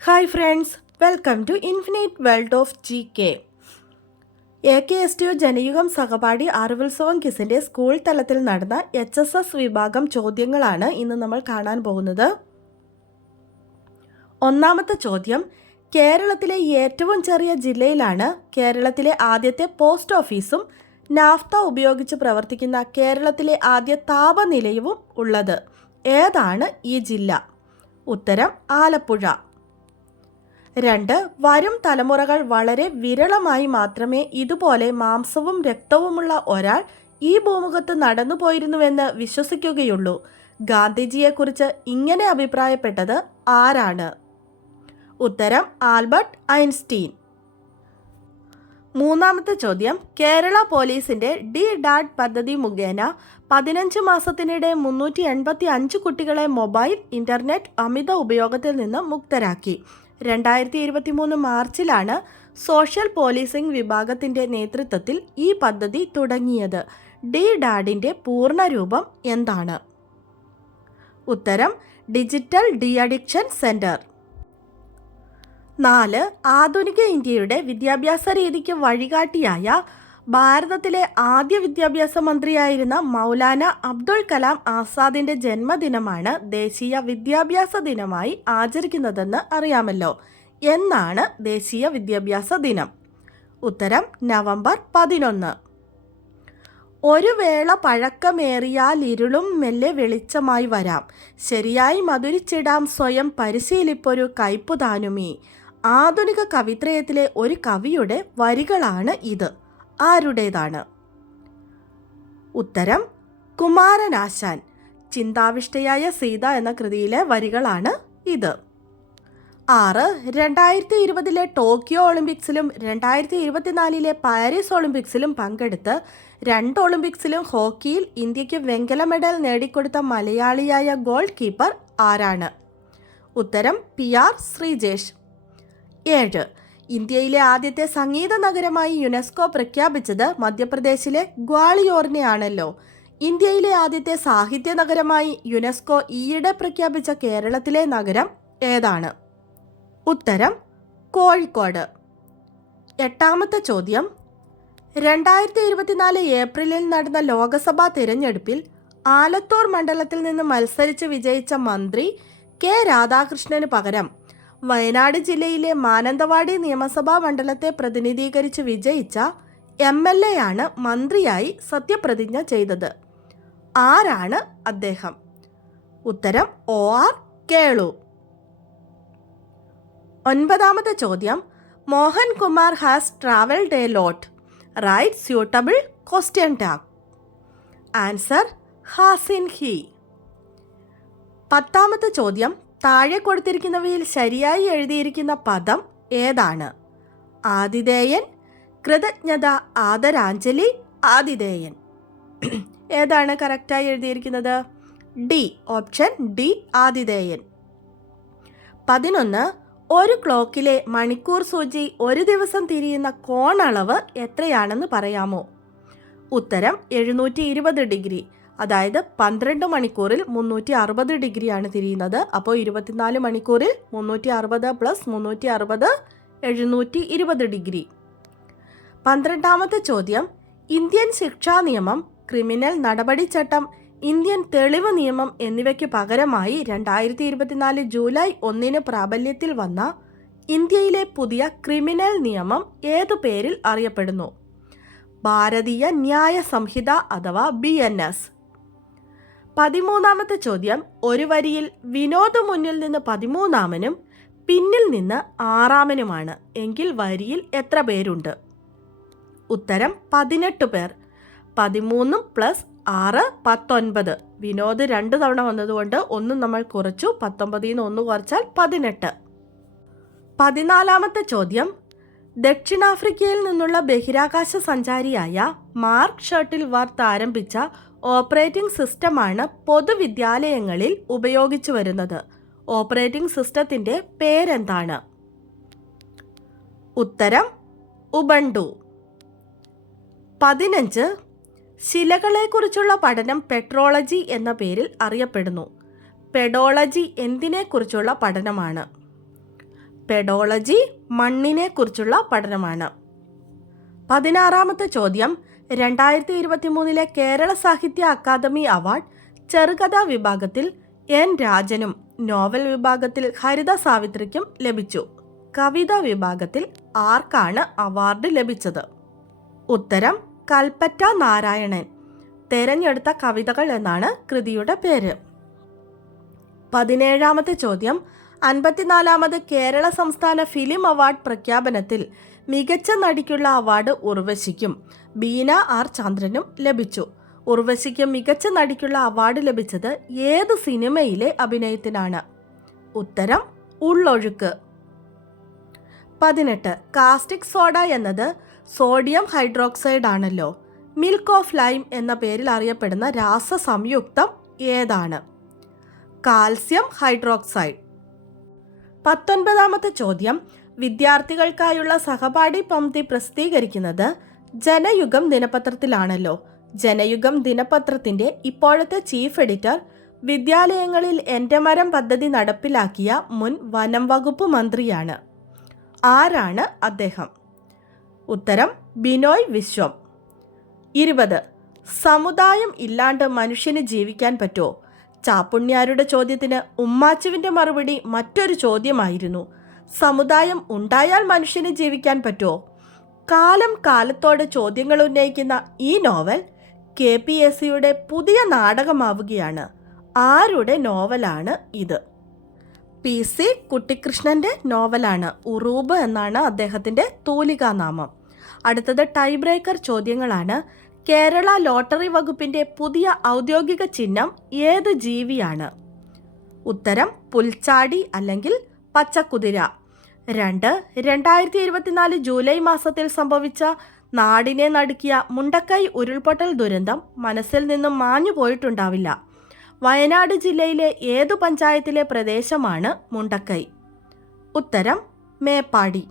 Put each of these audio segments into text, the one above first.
Hi friends, welcome to infinite world of GK. AKSTU Janayugom Sahapadi Arivulsavam ക്വിസിൻ്റെ school തലത്തിൽ നടന്ന HSS വിഭാഗം ചോദ്യങ്ങളാണ് ഇന്ന് നമ്മൾ കാണാൻ പോകുന്നത്. ഒന്നാമത്തെ ചോദ്യം, കേരളത്തിലെ ഏറ്റവും ചെറിയ ജില്ലയിലാണ് കേരളത്തിലെ ആദ്യത്തെ പോസ്റ്റ് ഓഫീസും നാഫ്ത ഉപയോഗിച്ച് പ്രവർത്തിക്കുന്ന കേരളത്തിലെ ആദ്യ താപനിലയവും ഉള്ളത്. ഏതാണ് ഈ ജില്ല? ഉത്തരം ആലപ്പുഴ. 2. വരും തലമുറകൾ വളരെ വിരളമായി മാത്രമേ ഇതുപോലെ മാംസവും രക്തവുമുള്ള ഒരാൾ ഈ ഭൂമുഖത്ത് നടന്നു പോയിരുന്നുവെന്ന് വിശ്വസിക്കുകയുള്ളൂ. ഗാന്ധിജിയെക്കുറിച്ച് ഇങ്ങനെ അഭിപ്രായപ്പെട്ടത് ആരാണ്? ഉത്തരം ആൽബർട്ട് ഐൻസ്റ്റീൻ. മൂന്നാമത്തെ ചോദ്യം, കേരള പോലീസിൻ്റെ DDAD പദ്ധതി മുഖേന 15 മാസത്തിനിടെ 385 കുട്ടികളെ മൊബൈൽ ഇൻ്റർനെറ്റ് അമിത ഉപയോഗത്തിൽ നിന്ന് മുക്തരാക്കി. 2023 മാർച്ചിലാണ് സോഷ്യൽ പോലീസിംഗ് വിഭാഗത്തിൻ്റെ നേതൃത്വത്തിൽ ഈ പദ്ധതി തുടങ്ങിയത്. DDADൻ്റെ പൂർണ്ണരൂപം എന്താണ്? ഉത്തരം ഡിജിറ്റൽ ഡി അഡിക്ഷൻ സെൻറ്റർ. 4. ആധുനിക ഇന്ത്യയുടെ വിദ്യാഭ്യാസ രീതിക്ക് വഴികാട്ടിയായ ഭാരതത്തിലെ ആദ്യ വിദ്യാഭ്യാസ മന്ത്രിയായിരുന്ന മൗലാന അബ്ദുൽ കലാം ആസാദിൻ്റെ ജന്മദിനമാണ് ദേശീയ വിദ്യാഭ്യാസ ദിനമായി ആചരിക്കുന്നതെന്ന് അറിയാമല്ലോ. എന്നാണ് ദേശീയ വിദ്യാഭ്യാസ ദിനം? ഉത്തരം നവംബർ 11. ഒരു വേള പഴക്കമേറിയാൽ ഇരുളും മെല്ലെ വെളിച്ചമായി വരാം, ശരിയായി മധുരിച്ചിടാം സ്വയം പരിശീലിപ്പൊരു കയ്പുതാനുമീ. ആധുനിക കവിത്രയത്തിലെ ഒരു കവിയുടെ വരികളാണ് ഇത്. ആരുടേതാണ്? ഉത്തരം കുമാരനാശാൻ. ചിന്താവിഷ്ടയായ സീത എന്ന കൃതിയിലെ വരികളാണ് ഇത്. 6. 2020 ടോക്കിയോ ഒളിമ്പിക്സിലും 2024 പാരീസ് ഒളിമ്പിക്സിലും പങ്കെടുത്ത് 2 ഒളിമ്പിക്സിലും ഹോക്കിയിൽ ഇന്ത്യക്ക് വെങ്കല മെഡൽ നേടിക്കൊടുത്ത മലയാളിയായ ഗോൾ കീപ്പർ ആരാണ്? ഉത്തരം PR ശ്രീജേഷ്. 7. ഇന്ത്യയിലെ ആദ്യത്തെ സംഗീത നഗരമായി യുനെസ്കോ പ്രഖ്യാപിച്ചത് മധ്യപ്രദേശിലെ ഗ്വാളിയോറിനെയാണല്ലോ. ഇന്ത്യയിലെ ആദ്യത്തെ സാഹിത്യ നഗരമായി യുനെസ്കോ ഈയിടെ പ്രഖ്യാപിച്ച കേരളത്തിലെ നഗരം ഏതാണ്? ഉത്തരം കോഴിക്കോട്. 8. ചോദ്യം, 2024 ഏപ്രിലിൽ നടന്ന ലോക്സഭാ തിരഞ്ഞെടുപ്പിൽ ആലത്തൂർ മണ്ഡലത്തിൽ നിന്ന് മത്സരിച്ച് വിജയിച്ച മന്ത്രി K രാധാകൃഷ്ണന് പകരം വയനാട് ജില്ലയിലെ മാനന്തവാടി നിയമസഭാ മണ്ഡലത്തെ പ്രതിനിധീകരിച്ച് വിജയിച്ച MLA ആണ് മന്ത്രിയായി സത്യപ്രതിജ്ഞ ചെയ്തത്. ആരാണ് അദ്ദേഹം? ഉത്തരം OR കേളു. 9. ചോദ്യം, Mohan Kumar has travelled a lot. Write suitable question tag. Answer hasn't he. 10. ചോദ്യം, താഴെ കൊടുത്തിരിക്കുന്നവയിൽ ശരിയായി എഴുതിയിരിക്കുന്ന പദം ഏതാണ്? ആതിഥേയൻ, കൃതജ്ഞത, ആദരാഞ്ജലി, ആതിഥേയൻ. ഏതാണ് കറക്റ്റായി എഴുതിയിരിക്കുന്നത്? D, option D, ആതിഥേയൻ. 11. ഒരു ക്ലോക്കിലെ മണിക്കൂർ സൂചി ഒരു ദിവസം തിരിയുന്ന കോണളവ് എത്രയാണെന്ന് പറയാമോ? ഉത്തരം 720 ഡിഗ്രി. അതായത് 12 മണിക്കൂറിൽ 360 ഡിഗ്രിയാണ് തിരിയുന്നത്. അപ്പോൾ 24 മണിക്കൂറിൽ 360 + 360 720 ഡിഗ്രി. 12. ചോദ്യം, ഇന്ത്യൻ ശിക്ഷാ നിയമം, ക്രിമിനൽ നടപടിച്ചട്ടം, ഇന്ത്യൻ തെളിവ് നിയമം എന്നിവയ്ക്ക് പകരമായി 2024 ജൂലൈ 1 പ്രാബല്യത്തിൽ വന്ന ഇന്ത്യയിലെ പുതിയ ക്രിമിനൽ നിയമം ഏതു പേരിൽ അറിയപ്പെടുന്നു? ഭാരതീയ ന്യായ സംഹിത അഥവാ BNS. 13. ചോദ്യം, ഒരു വരിയിൽ വിനോദ് മുന്നിൽ നിന്ന് 13ാമനും പിന്നിൽ നിന്ന് 6ാമനുമാണ് എങ്കിൽ വരിയിൽ എത്ര പേരുണ്ട്? ഉത്തരം 18 പേർ. 13 + 6 19. വിനോദ് 2 തവണ വന്നതുകൊണ്ട് 1 നമ്മൾ കുറച്ചു. 19 1 കുറച്ചാൽ 18. 14. ചോദ്യം, ദക്ഷിണാഫ്രിക്കയിൽ നിന്നുള്ള ബഹിരാകാശ സഞ്ചാരിയായ മാർക്ക് ഷട്ടിൽ വർത്ത് ആരംഭിച്ച ഓപ്പറേറ്റിംഗ് സിസ്റ്റമാണ് പൊതുവിദ്യാലയങ്ങളിൽ ഉപയോഗിച്ചു വരുന്നത്. ഓപ്പറേറ്റിംഗ് സിസ്റ്റത്തിൻ്റെ പേരെന്താണ്? ഉത്തരം ഉബണ്ടു. 15. ശിലകളെക്കുറിച്ചുള്ള പഠനം പെട്രോളജി എന്ന പേരിൽ അറിയപ്പെടുന്നു. പെഡോളജി എന്തിനെക്കുറിച്ചുള്ള പഠനമാണ്? പെഡോളജി മണ്ണിനെക്കുറിച്ചുള്ള പഠനമാണ്. 16ാമത്തെ ചോദ്യം 2023 കേരള സാഹിത്യ അക്കാദമി അവാർഡ് ചെറുകഥാ വിഭാഗത്തിൽ എൻ രാജനും നോവൽ വിഭാഗത്തിൽ ഹരിത സാവിത്രിക്കും ലഭിച്ചു. കവിതാ വിഭാഗത്തിൽ ആർക്കാണ് അവാർഡ് ലഭിച്ചത്? ഉത്തരം കൽപ്പറ്റ നാരായണൻ. തെരഞ്ഞെടുത്ത കവിതകൾ എന്നാണ് കൃതിയുടെ പേര്. 17ാമത്തെ ചോദ്യം 54ാമത് കേരള സംസ്ഥാന ഫിലിം അവാർഡ് പ്രഖ്യാപനത്തിൽ മികച്ച നടിക്കുള്ള അവാർഡ് ഉർവശിക്കും ബീന ആർ ചന്ദ്രനും ലഭിച്ചു. ഉർവശിക്ക് മികച്ച നടിക്കുള്ള അവാർഡ് ലഭിച്ചത് ഏത് സിനിമയിലെ അഭിനയത്തിനാണ്? ഉത്തരം ഉള്ളൊഴുക്ക്. 18 കാസ്റ്റിക് സോഡ എന്നത് സോഡിയം ഹൈഡ്രോക്സൈഡ് ആണല്ലോ. മിൽക്ക് ഓഫ് ലൈം എന്ന പേരിൽ അറിയപ്പെടുന്ന രാസസംയുക്തം ഏതാണ്? Calcium hydroxide. 19ാമത്തെ ചോദ്യം വിദ്യാർത്ഥികൾക്കായുള്ള സഹപാഠി പംക്തി പ്രസിദ്ധീകരിക്കുന്നത് ജനയുഗം ദിനപത്രത്തിലാണല്ലോ. ജനയുഗം ദിനപത്രത്തിന്റെ ഇപ്പോഴത്തെ ചീഫ് എഡിറ്റർ വിദ്യാലയങ്ങളിൽ എൻ്റെ മരം പദ്ധതി നടപ്പിലാക്കിയ മുൻ വനം വകുപ്പ് മന്ത്രിയാണ്. ആരാണ് അദ്ദേഹം? ഉത്തരം ബിനോയ് വിശ്വം. 20 സമുദായം ഇല്ലാണ്ട് മനുഷ്യന് ജീവിക്കാൻ പറ്റുമോ? ചാപ്പുണ്യാരുടെ ചോദ്യത്തിന് ഉമ്മാച്ചുവിൻ്റെ മറുപടി മറ്റൊരു ചോദ്യമായിരുന്നു. സമുദായം ഉണ്ടായാൽ മനുഷ്യന് ജീവിക്കാൻ പറ്റുമോ? കാലം കാലത്തോട് ചോദ്യങ്ങൾ ഉന്നയിക്കുന്ന ഈ നോവൽ KPSCയുടെ പുതിയ നാടകമാവുകയാണ്. ആരുടെ നോവലാണ് ഇത്? PC കുട്ടിക്കൃഷ്ണൻ്റെ നോവലാണ്. ഉറൂബ് എന്നാണ് അദ്ദേഹത്തിൻ്റെ തൂലികാനാമം. അടുത്തത് ടൈ ബ്രേക്കർ ചോദ്യങ്ങളാണ്. കേരള ലോട്ടറി വകുപ്പിൻ്റെ പുതിയ ഔദ്യോഗിക ചിഹ്നം ഏത് ജീവിയാണ്? ഉത്തരം പുൽച്ചാടി അല്ലെങ്കിൽ പച്ചക്കുതിര. 2024 ജൂലൈ മാസത്തിൽ സംഭവിച്ച നാടിനെ നടുക്കിയ മുണ്ടക്കൈ ഉരുൾപൊട്ടൽ ദുരന്തം മനസ്സിൽ നിന്നും മാഞ്ഞു പോയിട്ടുണ്ടാവില്ല. വയനാട് ജില്ലയിലെ ഏതു പഞ്ചായത്തിലെ പ്രദേശമാണ് മുണ്ടക്കൈ? ഉത്തരം മേപ്പാടി.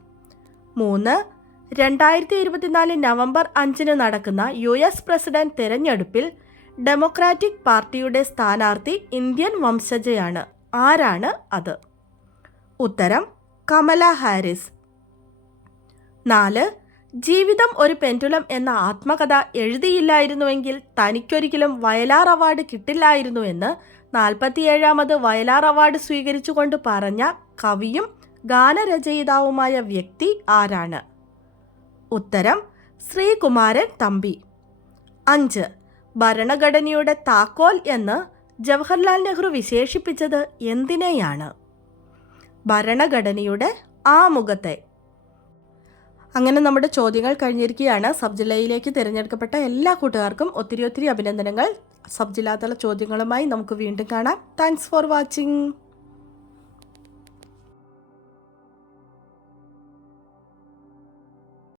2024 നവംബർ 5 നടക്കുന്ന US പ്രസിഡന്റ് തെരഞ്ഞെടുപ്പിൽ ഡെമോക്രാറ്റിക് പാർട്ടിയുടെ സ്ഥാനാർത്ഥി ഇന്ത്യൻ വംശജയാണ്. ആരാണ് അത്? ഉത്തരം കമല ഹാരിസ്. 4 ജീവിതം ഒരു പെൻഡുലം എന്ന ആത്മകഥ എഴുതിയില്ലായിരുന്നുവെങ്കിൽ തനിക്കൊരിക്കലും വയലാർ അവാർഡ് കിട്ടില്ലായിരുന്നു എന്ന് 47ാമത് വയലാർ അവാർഡ് സ്വീകരിച്ചുകൊണ്ട് പറഞ്ഞ കവിയും ഗാനരചയിതാവുമായ വ്യക്തി ആരാണ്? ഉത്തരം ശ്രീകുമാരൻ തമ്പി. 5 ഭരണഘടനയുടെ താക്കോൽ എന്ന് ജവഹർലാൽ നെഹ്റു വിശേഷിപ്പിച്ചത് എന്തിനെയാണ്? ഭരണഘടനയുടെ ആമുഖത്തെ. അങ്ങനെ നമ്മുടെ ചോദ്യങ്ങൾ കഴിഞ്ഞിരിക്കുകയാണ്. സബ് ജില്ലയിലേക്ക് തിരഞ്ഞെടുക്കപ്പെട്ട എല്ലാ കൂട്ടുകാർക്കും ഒത്തിരി അഭിനന്ദനങ്ങൾ. സബ് ജില്ലാതല ചോദ്യങ്ങളുമായി നമുക്ക് വീണ്ടും കാണാം. Thanks for watching.